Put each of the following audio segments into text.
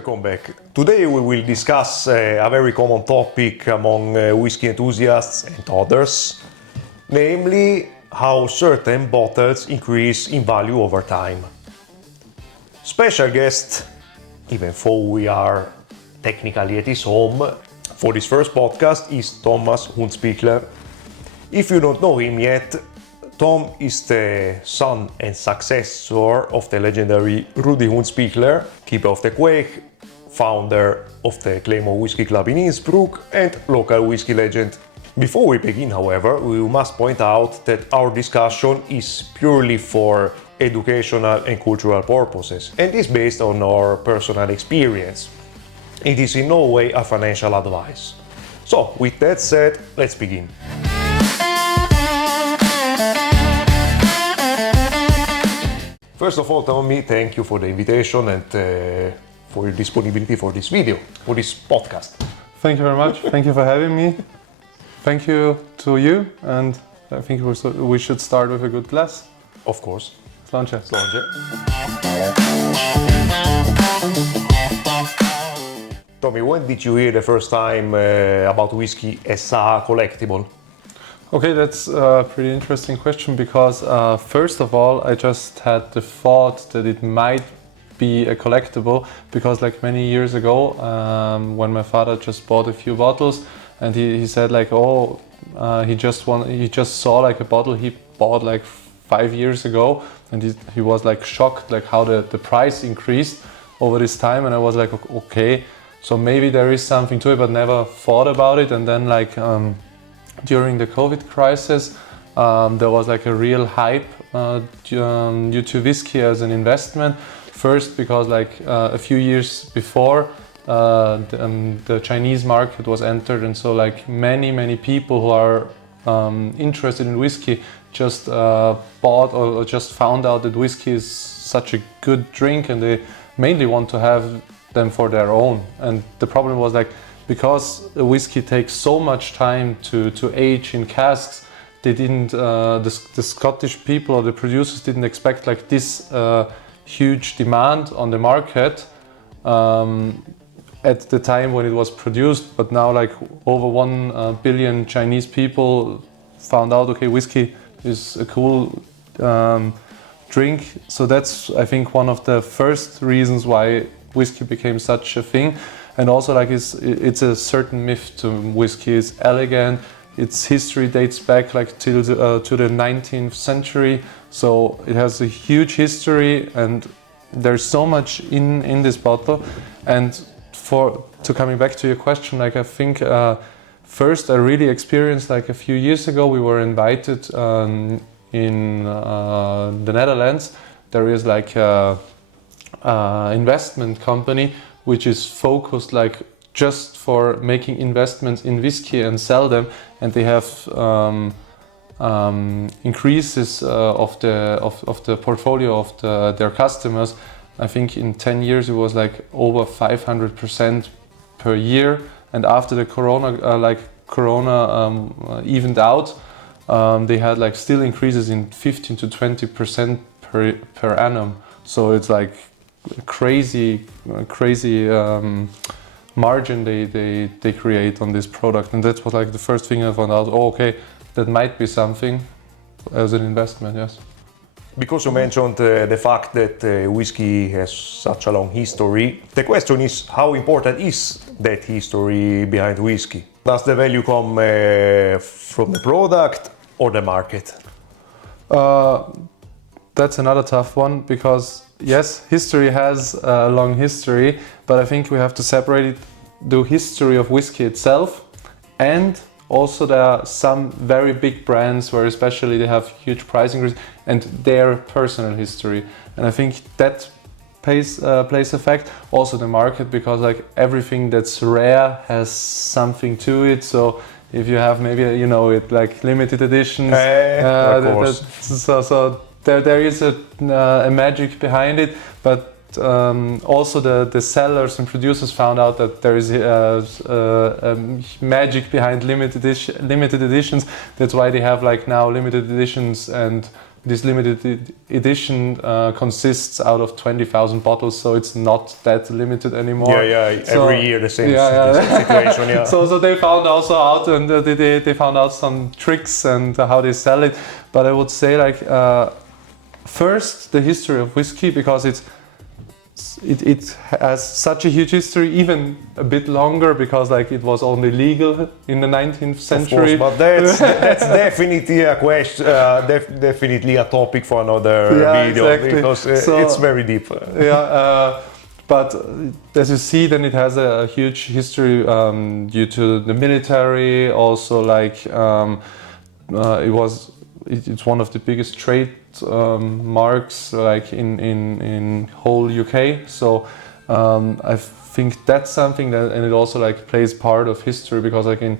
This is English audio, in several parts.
Welcome back. Today we will discuss a very common topic among whiskey enthusiasts and others, namely how certain bottles increase in value over time. Special guest, even though we are technically at his home, for this first podcast is Thomas Hunspieckler. If you don't know him yet, Tom is the son and successor of the legendary Rudi Hunspieckler, keeper of the Quaich, founder of the Claymore Whiskey Club in Innsbruck, and local whiskey legend. Before we begin, however, we must point out that our discussion is purely for educational and cultural purposes and is based on our personal experience. It is in no way a financial advice. So, with that said, let's begin. First of all, Tommy, thank you for the invitation and for your disponibility for this video, for this podcast. Thank you very much. Thank you for having me. Thank you to you, and I think we should start with a good glass. Of course. Sláinte. Sláinte. Tommy, when did you hear the first time about whiskey as a collectible? Okay, that's a pretty interesting question because first of all, I just had the thought that it might be a collectible because like many years ago, when my father just bought a few bottles, and he said like, he just saw like a bottle he bought like 5 years ago, and he was like shocked like how the price increased over this time, and I was like, okay, so maybe there is something to it, but never thought about it. And then like during the COVID crisis, there was like a real hype due to whiskey as an investment. First, because like a few years before, the Chinese market was entered, and so like many people who are interested in whiskey just bought or just found out that whiskey is such a good drink, and they mainly want to have them for their own. And the problem was like, because whiskey takes so much time to age in casks, they didn't, the Scottish people or the producers didn't expect like this huge demand on the market at the time when it was produced. But now like over 1 billion Chinese people found out, okay, whiskey is a cool drink. So that's, I think, one of the first reasons why whiskey became such a thing. And also like it's a certain myth to whiskey. It's elegant, its history dates back like to the 19th century. So it has a huge history, and there's so much in this bottle. And to coming back to your question, like I think first I really experienced like a few years ago, we were invited in the Netherlands. There is like a investment company which is focused like just for making investments in whiskey and sell them, and they have increases of the portfolio of their customers. I think in 10 years it was like over 500% per year, and after the corona evened out, they had like still increases in 15 to 20% per annum. So it's like crazy margin they create on this product, and that was like the first thing I found out. Oh, okay, that might be something as an investment. Yes. Because you mentioned the fact that whiskey has such a long history, the question is how important is that history behind whiskey? Does the value come from the product or the market? That's another tough one because yes, history has a long history, but I think we have to separate it, the history of whiskey itself, and also there are some very big brands where especially they have huge price increase and their personal history. And I think that plays a fact. Also the market, because like everything that's rare has something to it. So if you have maybe, you know, it like limited editions, of course. So there is a magic behind it, but also the sellers and producers found out that there is magic behind limited editions. That's why they have like now limited editions and this limited edition consists out of 20,000 bottles, so it's not that limited anymore. Yeah. So, Every year the same yeah. situation. Yeah. So they found also out, and they found out some tricks and how they sell it. But I would say like first the history of whiskey, because it has such a huge history, even a bit longer, because like it was only legal in the 19th century. Of course, but that's definitely a question, definitely a topic for another video, exactly. because it's very deep. But as you see, then it has a huge history due to the military. Also, like it's one of the biggest trade marks like in whole UK. So I think that's something that, and it also like plays part of history, because like in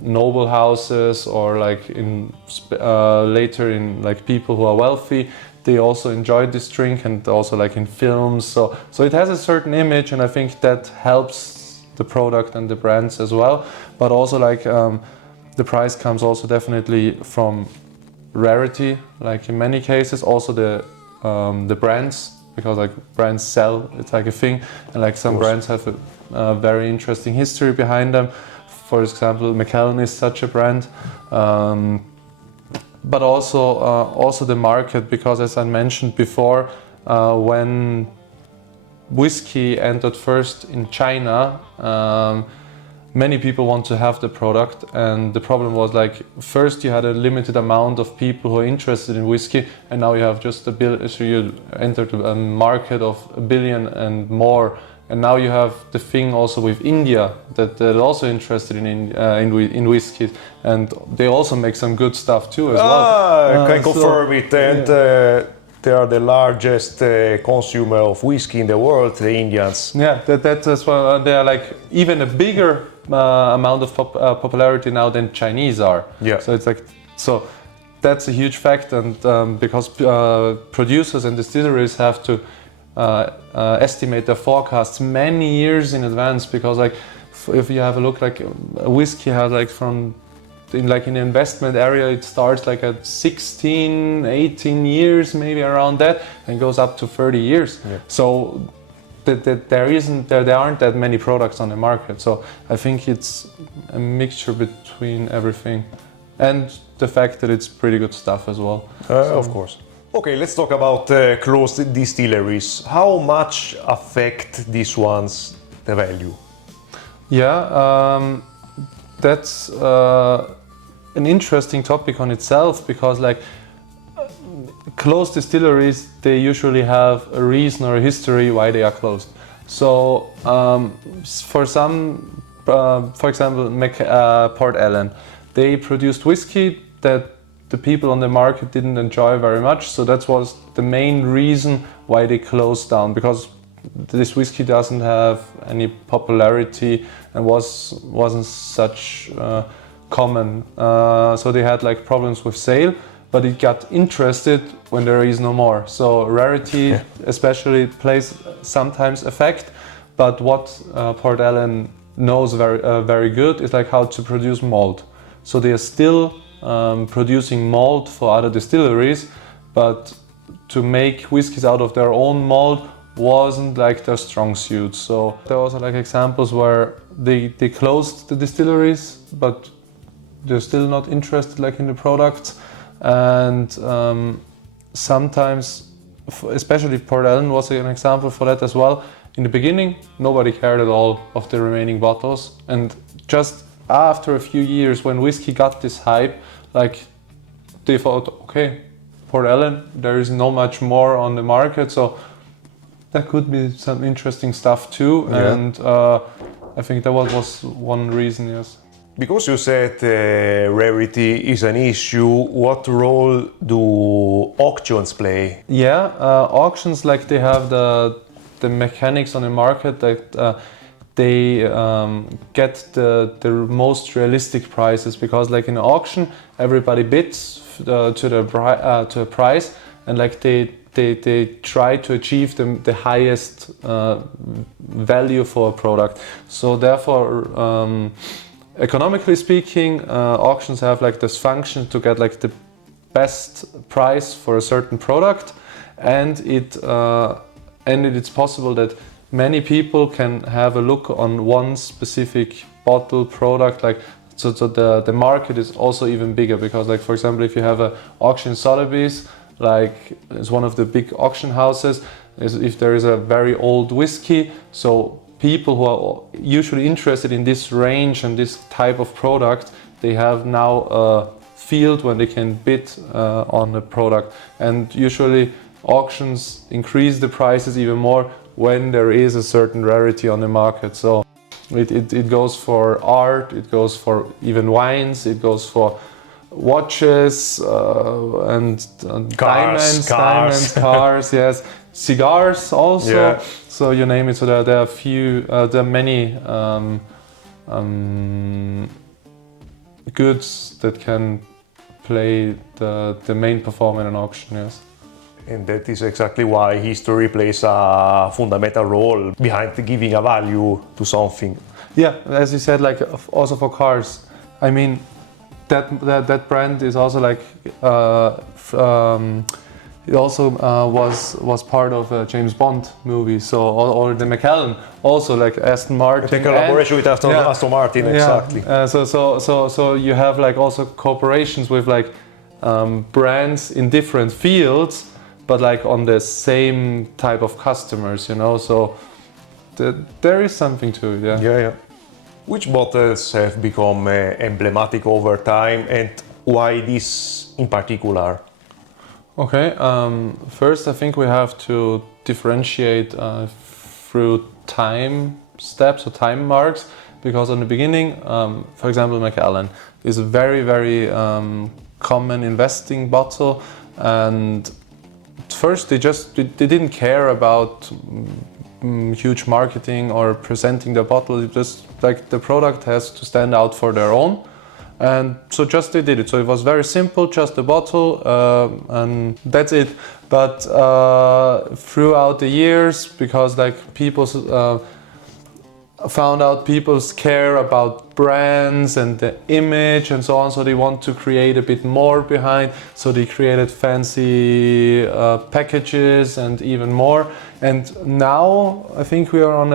noble houses or like in later in like people who are wealthy, they also enjoyed this drink, and also like in films. So it has a certain image, and I think that helps the product and the brands as well. But also like the price comes also definitely from rarity, like in many cases. Also the brands, because like brands sell, it's like a thing, and like some brands have a very interesting history behind them. For example, Macallan is such a brand. But also the market, because as I mentioned before, when whiskey entered first in China, many people want to have the product, and the problem was like first you had a limited amount of people who are interested in whiskey, and now you have just so you entered a market of 1 billion and more. And now you have the thing also with India, that they're also interested in whiskey, and they also make some good stuff too as well. I can confirm it, and they are the largest consumer of whiskey in the world, the Indians. Yeah, that's why they are like even a bigger amount of popularity now than Chinese are. Yeah. So it's like, so that's a huge fact, and because producers and distilleries have to estimate their forecasts many years in advance, because like if you have a look, like a whiskey has like in the investment area, it starts like at 16, 18 years, maybe around that, and goes up to 30 years. Yeah. So there aren't that many products on the market. So I think it's a mixture between everything, and the fact that it's pretty good stuff as well. Of course. Okay, let's talk about closed distilleries. How much affect these ones the value? Yeah, that's an interesting topic on itself, because like closed distilleries, they usually have a reason or a history why they are closed. So for some, for example, Port Ellen, they produced whiskey that the people on the market didn't enjoy very much, so that was the main reason why they closed down, because this whiskey doesn't have any popularity and wasn't such common. So they had like problems with sale, but it got interested when there is no more. So rarity especially plays sometimes effect, but what Port Ellen knows very good is like how to produce malt. So they are still producing malt for other distilleries, but to make whiskies out of their own malt wasn't like their strong suit. So there was like examples where they closed the distilleries, but they're still not interested like in the products. And sometimes, especially Port Ellen was an example for that as well. In the beginning, nobody cared at all of the remaining bottles, and just after a few years, when whiskey got this hype, like they thought, okay, Port Ellen, there is no much more on the market, so that could be some interesting stuff too. Yeah. And I think that was one reason, yes. Because you said rarity is an issue, what role do auctions play? Yeah, auctions, like they have the mechanics on the market that they get the most realistic prices, because like in an auction everybody bids to a price, and like they try to achieve the highest value for a product. So therefore, economically speaking, auctions have like this function to get like the best price for a certain product, and it's possible that many people can have a look on one specific bottle product, like so the market is also even bigger, because like for example, if you have a auction in Sotheby's, like it's one of the big auction houses, if there is a very old whiskey, so people who are usually interested in this range and this type of product, they have now a field when they can bid on the product, and usually auctions increase the prices even more when there is a certain rarity on the market. So it goes for art, it goes for even wines, it goes for watches and diamonds, cars, yes, cigars also. Yeah. So you name it. So there are many goods that can play the main performer in an auction. Yes. And that is exactly why history plays a fundamental role behind giving a value to something. Yeah, as you said, like also for cars. I mean, that brand is also like it also was part of a James Bond movie. So or the Macallan also, like Aston Martin. The collaboration with Aston Martin, exactly. So you have like also cooperations with like brands in different fields, but like on the same type of customers, you know. So there is something to it. Yeah. Which bottles have become emblematic over time, and why this in particular? Okay, first I think we have to differentiate through time steps or time marks, because on the beginning, for example, Macallan is a very, very common investing bottle, and at first they didn't care about huge marketing or presenting the bottle. It just like the product has to stand out for their own. And so just they did it. So it was very simple, just a bottle, and that's it. But throughout the years, because like people found out people care about brands and the image and so on, so they want to create a bit more behind. So they created fancy packages and even more. And now I think we are on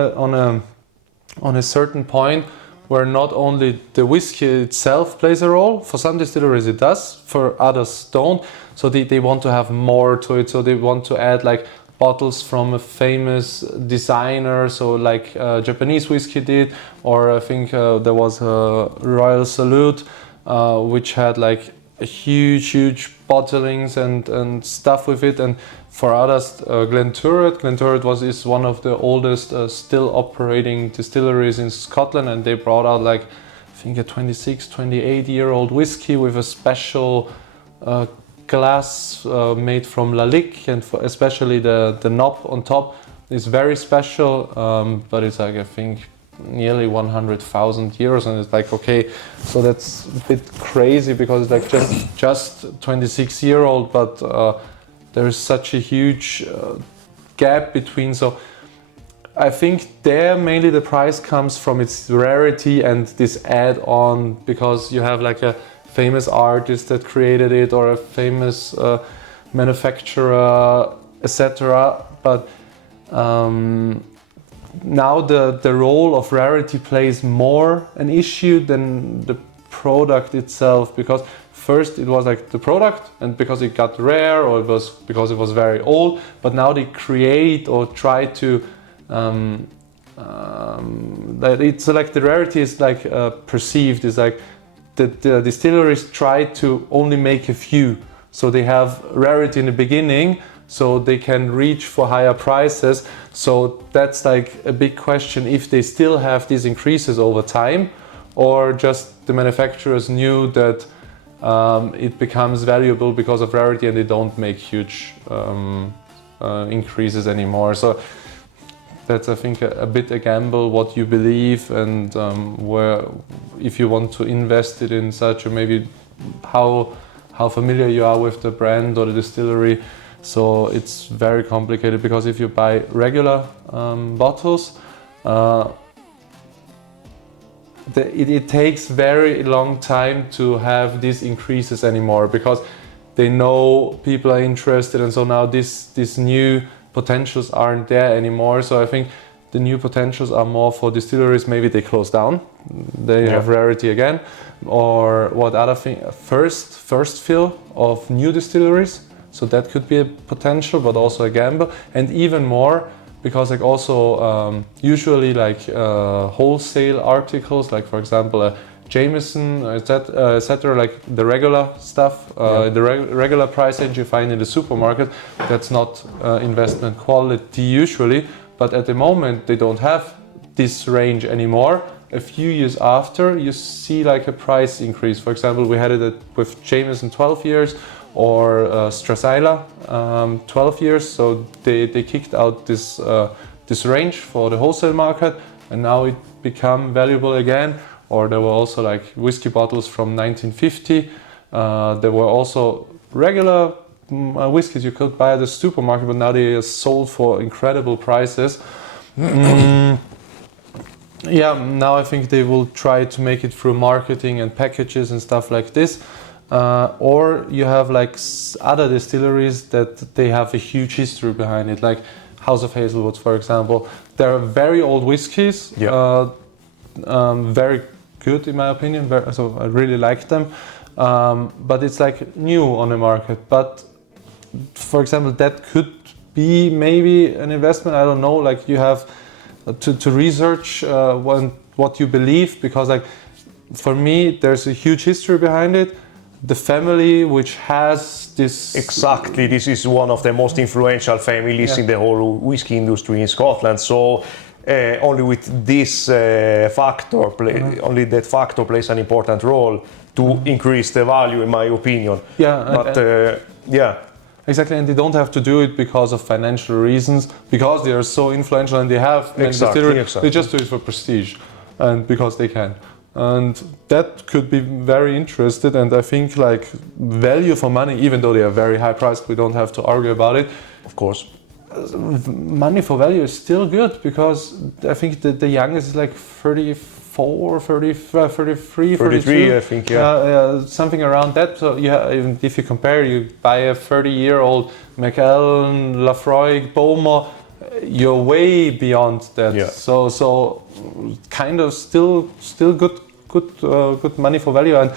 a certain point where not only the whiskey itself plays a role, for some distilleries it does, for others don't. So they want to have more to it, so they want to add like bottles from a famous designer, so like Japanese whiskey did, or I think there was a Royal Salute, which had like a huge bottlings and stuff with it. And for others, Glenturret is one of the oldest still operating distilleries in Scotland, and they brought out like I think a 28-year-old whiskey with a special glass made from Lalique, and especially the knob on top is very special, but it's like I think nearly 100,000 euros, and it's like okay, so that's a bit crazy because it's like just 26-year-old, but there is such a huge gap between. So I think there mainly the price comes from its rarity and this add-on, because you have like a famous artist that created it or a famous manufacturer, etc. But now the role of rarity plays more an issue than the product itself, because first it was like the product, and because it got rare, or it was because it was very old, but now they create or try to that it's like the rarity is like perceived, is like the distilleries try to only make a few, so they have rarity in the beginning so they can reach for higher prices. So that's like a big question, if they still have these increases over time, or just the manufacturers knew that it becomes valuable because of rarity and they don't make huge increases anymore. So that's I think a bit a gamble what you believe, and where if you want to invest it in such, or maybe how familiar you are with the brand or the distillery. So it's very complicated, because if you buy regular bottles, it takes very long time to have these increases anymore, because they know people are interested, and so now these new potentials aren't there anymore. So I think the new potentials are more for distilleries. Maybe they close down, they have rarity again, or what other thing? First fill of new distilleries. So that could be a potential, but also a gamble, and even more because like also usually like wholesale articles, like for example Jameson, etc., like the regular stuff, the regular price range you find in the supermarket, that's not investment quality usually, but at the moment they don't have this range anymore. A few years after, you see like a price increase. For example, we had it with Jameson 12 years, or Stracciatella 12 years. So they kicked out this range for the wholesale market, and now it become valuable again. Or there were also like whiskey bottles from 1950. There were also regular whiskeys you could buy at the supermarket, but now they are sold for incredible prices. Yeah, now I think they will try to make it through marketing and packages and stuff like this. Or you have like other distilleries that they have a huge history behind it, like House of Hazelwood, for example. They're very old whiskies, very good in my opinion, so I really like them. But it's like new on the market. But for example, that could be maybe an investment, I don't know, like you have to research what you believe, because like for me there's a huge history behind it. The family which has this... Exactly, this is one of the most influential families in the whole whiskey industry in Scotland. So only with this factor, only that factor plays an important role to increase the value, in my opinion. Exactly, and they don't have to do it because of financial reasons, because they are so influential and they have exactly. They just do it for prestige and because they can. And that could be very interesting, and I think like value for money, even though they are very high priced, we don't have to argue about it. Of course. Money for value is still good, because I think the youngest is like 34, 33, 33, I think, something around that. So even if you compare, you buy a 30-year-old Macallan, Laphroaig, Bowmore, you're way beyond that. Yeah. So kind of still good money for value, and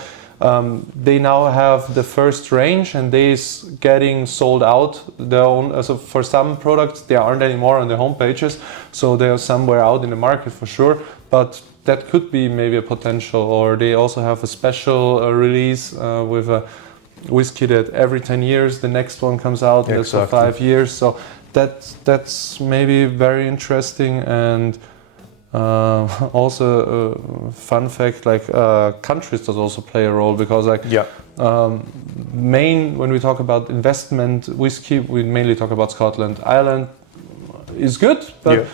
they now have the first range, and they is getting sold out. Their own, so for some products they aren't anymore on their home pages, so they are somewhere out in the market for sure. But that could be maybe a potential. Or they also have a special release with a whiskey that every 10 years the next one comes out, and that's for 5 years. So that's maybe very interesting. And also fun fact, like countries does also play a role, because like when we talk about investment whiskey, we mainly talk about Scotland. Ireland is good, but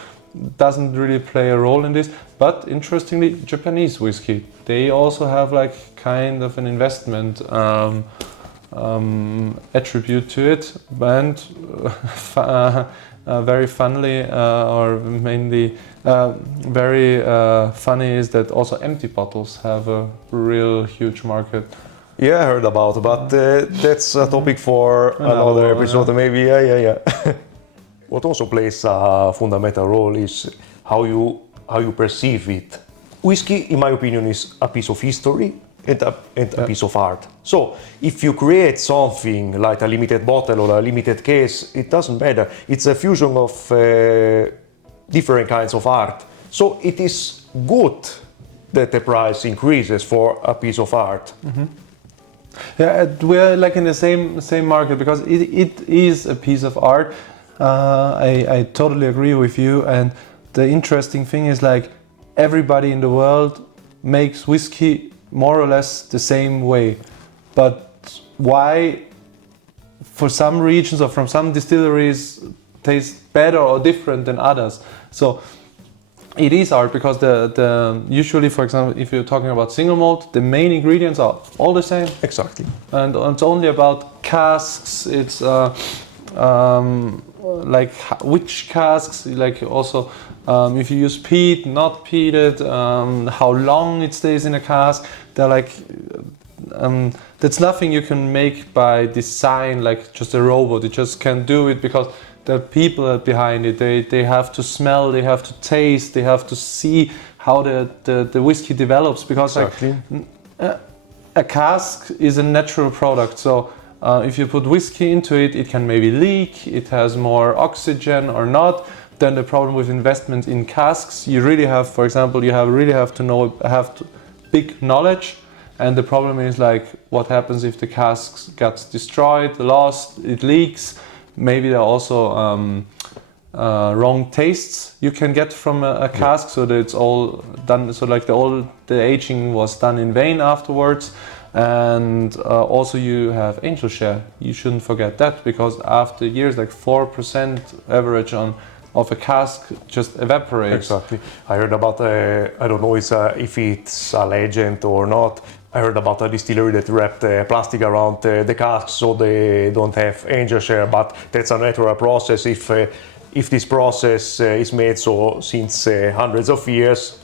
doesn't really play a role in this. But interestingly, Japanese whiskey, they also have like kind of an investment attribute to it. And very funnily, or mainly very funny, is that also empty bottles have a real huge market. Yeah, I heard about, but that's a topic for another episode, maybe. What also plays a fundamental role is how you perceive it. Whiskey, in my opinion, is a piece of history and a piece of art. So if you create something like a limited bottle or a limited case, it doesn't matter. It's a fusion of different kinds of art. So it is good that the price increases for a piece of art. Mm-hmm. Yeah, we're like in the same market, because it is a piece of art. I totally agree with you. And the interesting thing is, like, everybody in the world makes whiskey more or less the same way. But why, for some regions or from some distilleries, taste better or different than others? So it is art, because the usually, for example, if you're talking about single malt, the main ingredients are all the same. Exactly. And it's only about casks. It's like which casks, like also if you use peat, not peated, how long it stays in a cask. They're like that's nothing you can make by design, like just a robot. You just can't do it because the people are behind it. They have to smell, they have to taste, they have to see how the whiskey develops. Because Exactly. like, a cask is a natural product. So if you put whiskey into it, it can maybe leak. It has more oxygen or not. Then the problem with investment in casks, you really have, for example, really have to big knowledge. And the problem is like, what happens if the cask gets destroyed, lost, it leaks? Maybe there are also wrong tastes you can get from a cask, so that it's all done. So like the aging was done in vain afterwards. And also you have angel share. You shouldn't forget that, because after years, like 4% average of a cask just evaporates. Exactly. I heard about, I don't know if it's a legend or not. I heard about a distillery that wrapped plastic around the casks so they don't have angel share, but that's a natural process. If this process is made so since hundreds of years,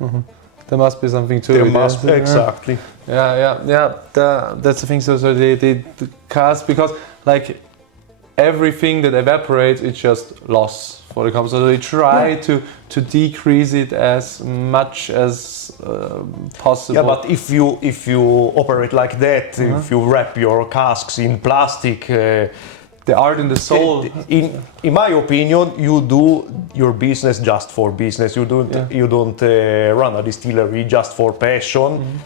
there must be something to there it. must be. Exactly. Yeah. That's the thing. So the cask, because like everything that evaporates, it's just loss for the company. So they try to decrease it as much as possible. Yeah, but if you operate like that, if you wrap your casks in plastic, the art and the soul. in my opinion, you do your business just for business. You don't run a distillery just for passion.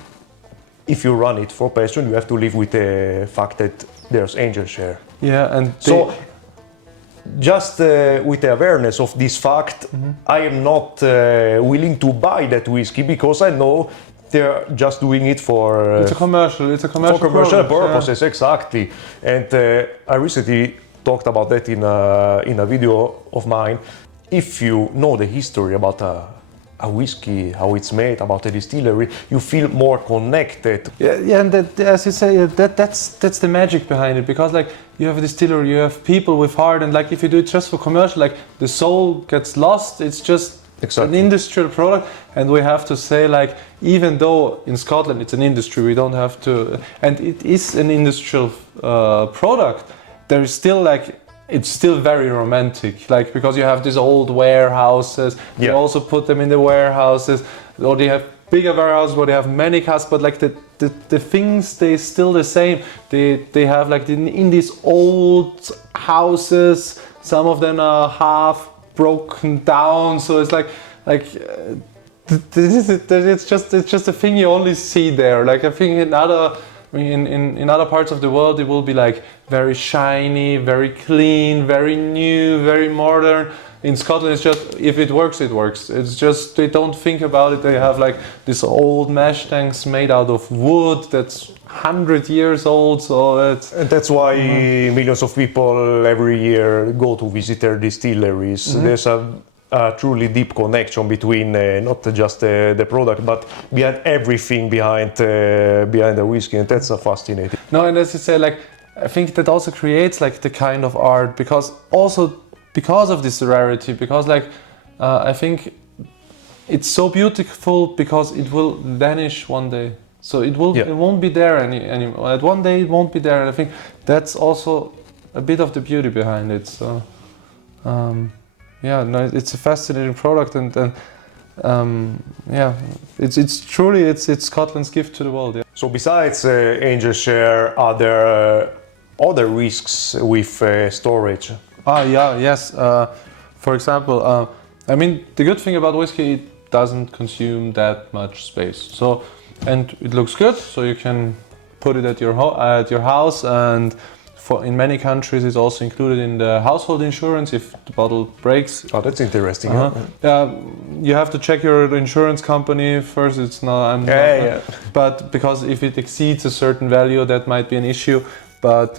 If you run it for passion, you have to live with the fact that there's angel share. Yeah, and So, just with the awareness of this fact, I am not willing to buy that whiskey, because I know they're just doing it for it's a commercial for commercial product, purposes, exactly. And I recently talked about that in a video of mine. If you know the history about a whiskey, how it's made, about a distillery, you feel more connected. Yeah, and that, as you say, that's the magic behind it, because like you have a distillery, you have people with heart, and like if you do it just for commercial, like the soul gets lost. It's just an industrial product, and we have to say, like, even though in Scotland it's an industry, we don't have to, and it is an industrial product, there is still like, it's still very romantic, like, because you have these old warehouses, you also put them in the warehouses, or they have bigger warehouses where they have many casks, but like the things, they still the same. They have like in these old houses, some of them are half broken down, so it's like it's just a thing you only see there. Like I think in other parts of the world, it will be like very shiny, very clean, very new, very modern. In Scotland, it's just, if it works, it works. It's just, they don't think about it. They have like this old mash tanks made out of wood that's 100 years old. So and that's why millions of people every year go to visit their distilleries. There's a truly deep connection between not just the product, but behind everything behind the whiskey, and that's fascinating. No, and as you say, like, I think that also creates like the kind of art, because of this rarity, because like I think it's so beautiful because it will vanish one day. So it won't be there anymore. At one day it won't be there, and I think that's also a bit of the beauty behind it. So it's a fascinating product, and it's truly Scotland's gift to the world. Yeah. So besides angel share, are there other risks with storage? Yes. For example, I mean, the good thing about whiskey, it doesn't consume that much space. So, and it looks good, so you can put it at your house, and in many countries it's also included in the household insurance if the bottle breaks. Oh, that's interesting. You have to check your insurance company first. It's not. But because if it exceeds a certain value, that might be an issue. But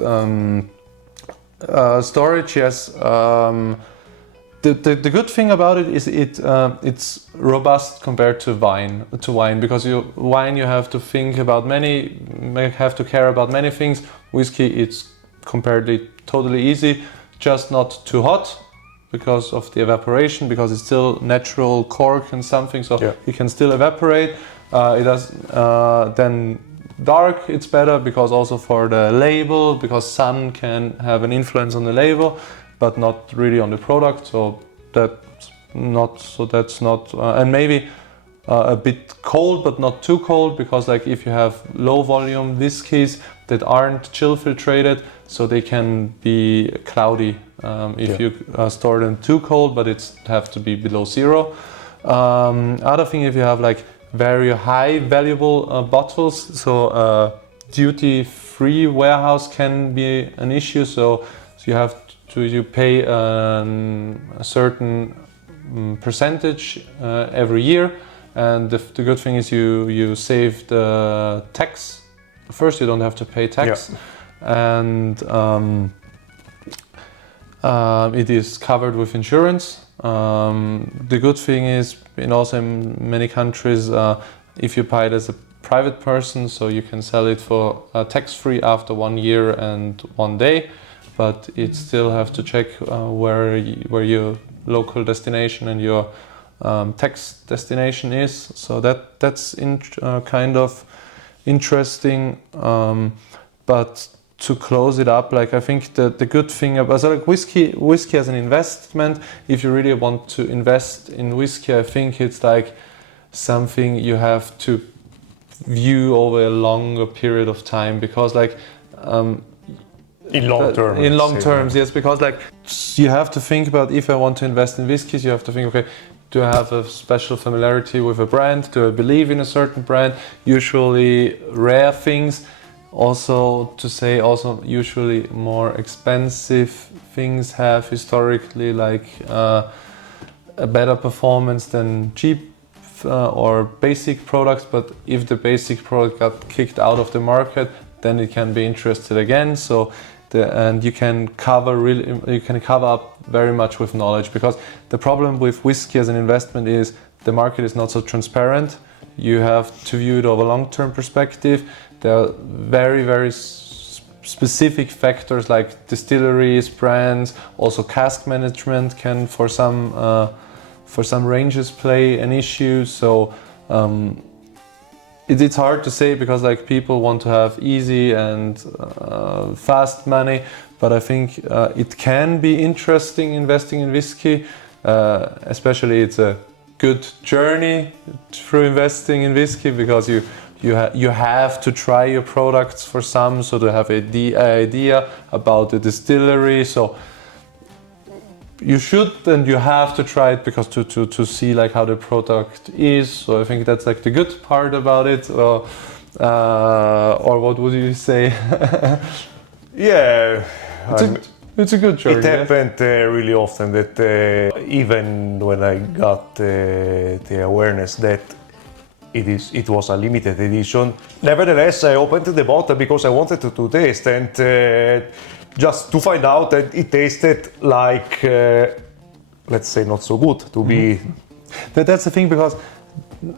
storage, yes. The good thing about it is it's robust compared to wine. Because wine you have to think about have to care about many things. Whiskey, it's comparatively totally easy, just not too hot because of the evaporation, because it's still natural cork and something, so it can still evaporate. It does then dark, it's better because also for the label, because sun can have an influence on the label, but not really on the product. So that's not, and maybe a bit cold, but not too cold, because like if you have low volume whiskeys that aren't chill filtrated, so they can be cloudy if you store them too cold, but it's have to be below zero. Other thing, if you have like very high valuable bottles, so duty-free warehouse can be an issue. So you have you pay a certain percentage every year, and the good thing is you save the tax. First, you don't have to pay tax, and it is covered with insurance. The good thing is, in many countries, if you buy it as a private person, so you can sell it for tax-free after 1 year and 1 day, but it still have to check where your local destination and your tax destination is. So that's kind of interesting. But to close it up, like I think the good thing about like whiskey as an investment, if you really want to invest in whiskey, I think it's like something you have to view over a longer period of time, because like in long terms, yes, because like you have to think about, if I want to invest in whiskies, you have to think, okay, do I have a special familiarity with a brand? Do I believe in a certain brand? Usually rare things. Also usually more expensive things have historically like a better performance than cheap or basic products. But if the basic product got kicked out of the market, then it can be interested again. So and you can cover up very much with knowledge, because the problem with whiskey as an investment is the market is not so transparent. You have to view it over long-term perspective. There are very, very specific factors like distilleries, brands, also cask management can for some ranges play an issue. So it's hard to say, because like people want to have easy and fast money, but I think it can be interesting investing in whiskey, especially it's a good journey through investing in whiskey, because you have to try your products for some, so to have an idea about the distillery. So you should and you have to try it, because to see like how the product is. So I think that's like the good part about it. Or what would you say? Yeah, it's a good journey. It happened really often that even when I got the awareness that it was a limited edition, nevertheless I opened the bottle because I wanted to taste, and just to find out that it tasted like, let's say, not so good to be. That's the thing, because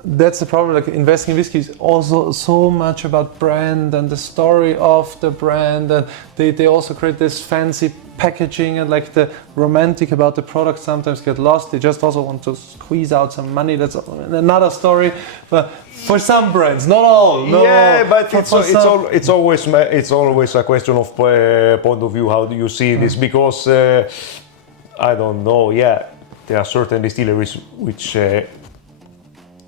that's the problem. Like investing in whiskey is also so much about brand and the story of the brand, and they also create this fancy packaging, and like the romantic about the product sometimes get lost. They just also want to squeeze out some money. That's another story. But for some brands, not all. No, yeah, but it's always a question of point of view. How do you see this? Because I don't know. Yeah, there are certain distilleries which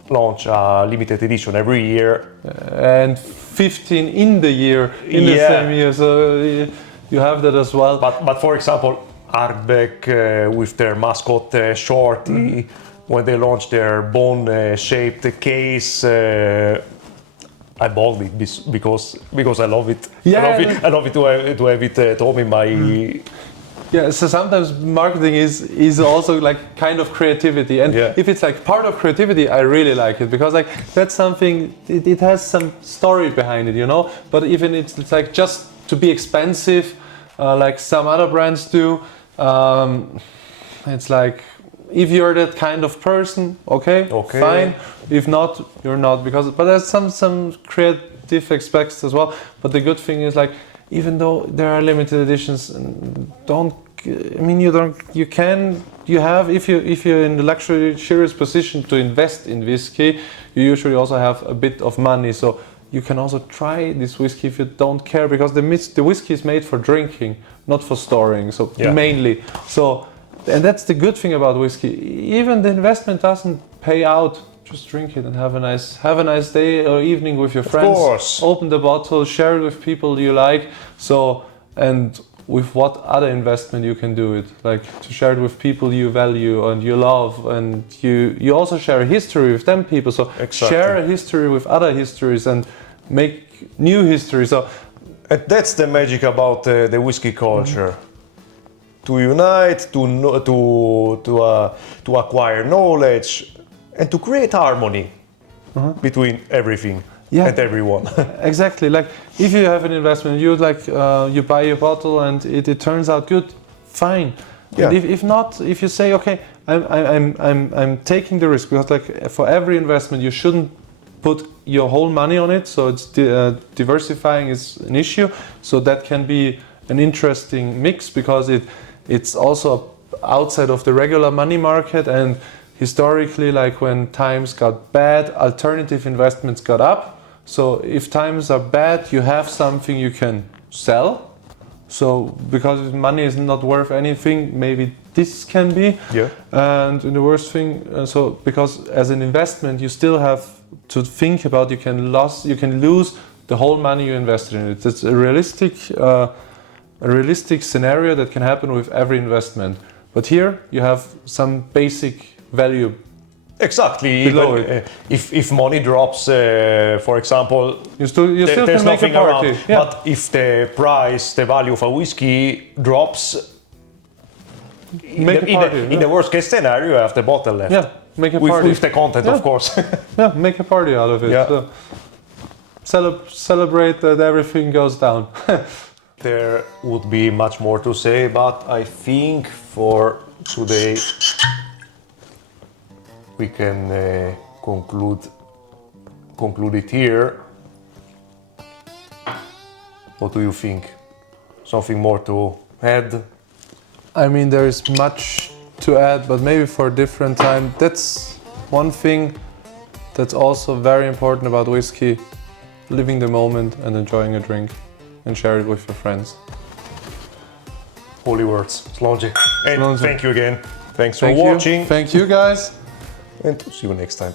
launch a limited edition every year, and 15 in the same year. So you have that as well. But for example, Ardbeg with their mascot Shorty, when they launched their bone-shaped case, I bought it because I love it. Yeah, I love it to have it at home in my. Yeah, so sometimes marketing is also like kind of creativity, and if it's like part of creativity, I really like it, because like that's something, it has some story behind it, you know. But even it's like just to be expensive, like some other brands do, it's like, if you're that kind of person, okay, fine. If not, you're not, but there's some creative aspects as well. But the good thing is, like, even though there are limited editions, if you're in the luxurious position to invest in whiskey, you usually also have a bit of money, so you can also try this whiskey if you don't care, because the whiskey is made for drinking, not for storing. So Yeah. mainly, so and that's the good thing about whiskey. Even the investment doesn't pay out. Just drink it and have a nice day or evening with your friends. course. Open the bottle, share it with people you like. So, and with what other investment you can do it, like to share it with people you value and you love, and you also share a history with them people. So Exactly. share a history with other histories and make new history. So And that's the magic about the whiskey culture. To unite, to acquire knowledge, and to create harmony between everything Yeah. and everyone. exactly, like if you have an investment, you you buy a bottle and it turns out good, fine. Yeah. And if not, if you say okay, I'm taking the risk, because like for every investment you shouldn't put your whole money on it. So it's diversifying is an issue. So that can be an interesting mix, because it's also outside of the regular money market. And historically, like when times got bad, alternative investments got up. So if times are bad, you have something you can sell. So because money is not worth anything, maybe this can be. Yeah. And the worst thing, so because as an investment, you still have to think about you can lose the whole money you invested in it. It's a realistic scenario that can happen with every investment. But here you have some basic value. Exactly. Below Even, if money drops, for example, You still there's can make a nothing party. around. Yeah. But if the value of a whiskey drops, Make a party, in the worst case scenario, you have the bottle left. Yeah, make a party. With the content, Yeah. of course. Yeah, make a party out of it. Yeah. So celebrate that everything goes down. There would be much more to say, but I think for today we can conclude it here. What do you think? Something more to add? I mean, there is much to add, but maybe for a different time. That's one thing that's also very important about whiskey: living the moment and enjoying a drink, and share it with your friends. Holy words, Slonji. And Slonji. thank you again. Thanks for Thank watching, you. Thank you, guys. and see you next time.